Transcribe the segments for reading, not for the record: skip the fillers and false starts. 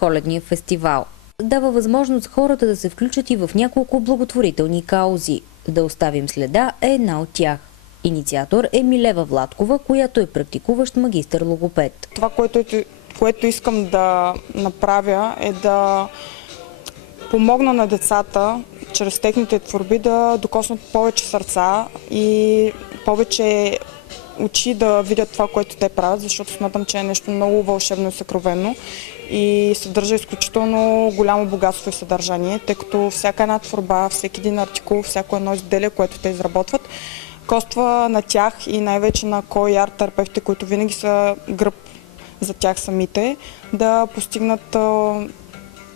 Коледния фестивал дава възможност хората да се включат и в няколко благотворителни каузи. Да оставим следа е една от тях. Инициатор е Милева Владкова, която е практикуващ магистър-логопед. Това, което искам да направя, е да помогна на децата чрез техните творби да докоснат повече сърца и повече очи да видят това, което те правят, защото смятам, че е нещо много вълшебно и съкровено и съдържа изключително голямо богатство и съдържание, тъй като всяка една творба, всеки един артикул, всяко едно изделие, което те изработват, коства на тях и най-вече на кой арт-терапевтите, които винаги са гръб за тях самите, да постигнат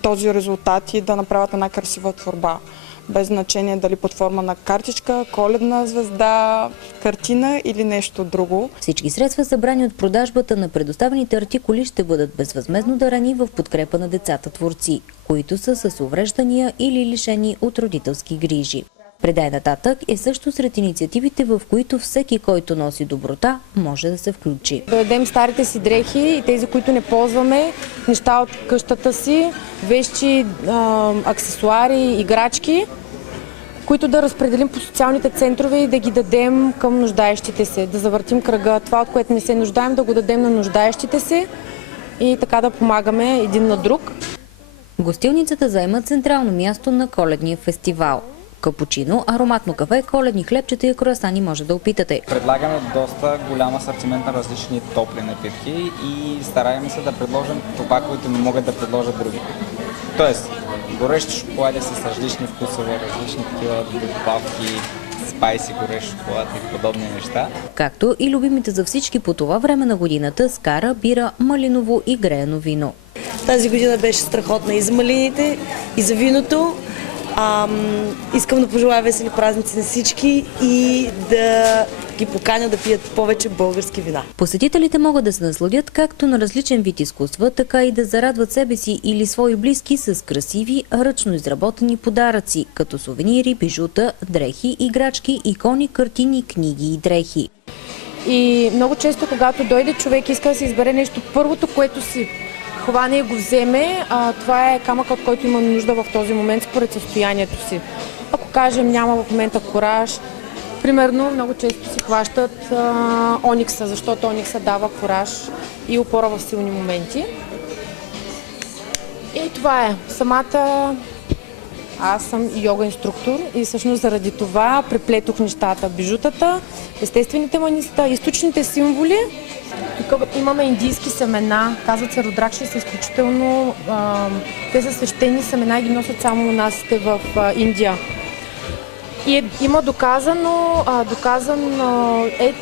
този резултат и да направят една красива творба. Без значение дали под форма на картичка, коледна звезда, картина или нещо друго. Всички средства, събрани от продажбата на предоставените артикули, ще бъдат безвъзмездно дарени в подкрепа на децата творци, които са с увреждания или лишени от родителски грижи. Предай нататък е също сред инициативите, в които всеки, който носи доброта, може да се включи. Да дадем старите си дрехи и тези, които не ползваме, неща от къщата си, вещи, аксесуари, играчки, които да разпределим по социалните центрове и да ги дадем към нуждаещите се, да завъртим кръга. Това, от което не се нуждаем, да го дадем на нуждаещите се и така да помагаме един на друг. Гостилницата заема централно място на коледния фестивал. Капучино, ароматно кафе, коледни хлебчета и круасани може да опитате. Предлагаме доста голям асортимент на различни топли напитки и стараем се да предложим това, което не могат да предложат други. Тоест, горещи шоколади с различни вкусове, различни такива добавки, спайси, горещ шоколад и подобни неща. Както и любимите за всички по това време на годината скара, бира, малиново и греено вино. Тази година беше страхотна и за малините, и за виното. Искам да пожелая весели празници на всички и да ги поканя да пият повече български вина. Посетителите могат да се насладят както на различен вид изкуства, така и да зарадват себе си или свои близки с красиви, ръчно изработени подаръци, като сувенири, бижута, дрехи, играчки, икони, картини, книги и дрехи. И много често, когато дойде човек и иска да се избере нещо, първото, което си хване и го вземе, това е камъкът, от който има нужда в този момент според състоянието си. Ако кажем няма в момента кураж, примерно много често си хващат оникса, защото оникса дава кураж и опора в силни моменти. И това е. Аз съм йога инструктор и всъщност заради това преплетох нещата, бижутата, естествените маниста, източните символи. Тук имаме индийски семена, казват се рудракши, са изключително, те са свещени семена и ги носят само монасите в Индия. И има доказано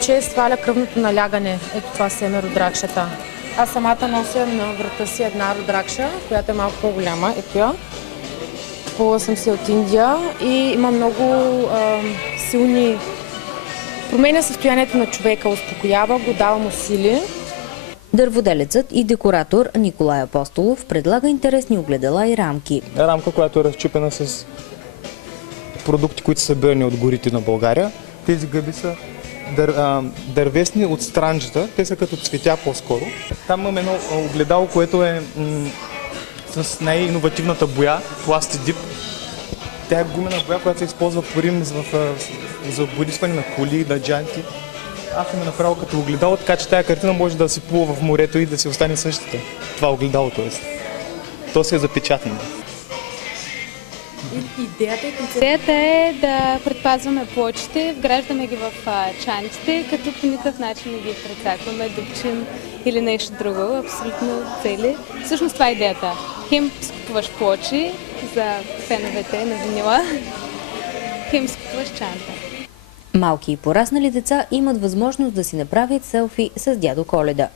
че сваля кръвното налягане, ето това семе рудракшата. Аз самата нося на врата си една рудракша, която е малко по-голяма, ето я. Купувала съм си от Индия и има много силни... Променя състоянието на човека, успокоява го, дава му сили. Дърводелецът и декоратор Николай Апостолов предлага интересни огледала и рамки. Рамка, която е разчупена с продукти, които са събирани от горите на България. Тези гъби са дървесни от странджета, те са като цветя по-скоро. Там имаме едно огледало, което е с най-иновативната боя, пластидип. Тя е гумена боя, която се използва по Рим за борисване на коли, на джанти. Аз съм направил като огледало, така че тая картина може да се плува в морето и да си остане същата. Това огледало, т.е. То се е запечатано. Идеята е да предпазваме плочите, вграждаме ги в чантите, като по никакъв начин не ги прецакваме, дупчим или нещо друго, абсолютно цели. Всъщност това е идеята. Хем скупуваш плочи за феновете на винила, хем скупуваш чанта. Малки и пораснали деца имат възможност да си направят селфи с дядо Коледа.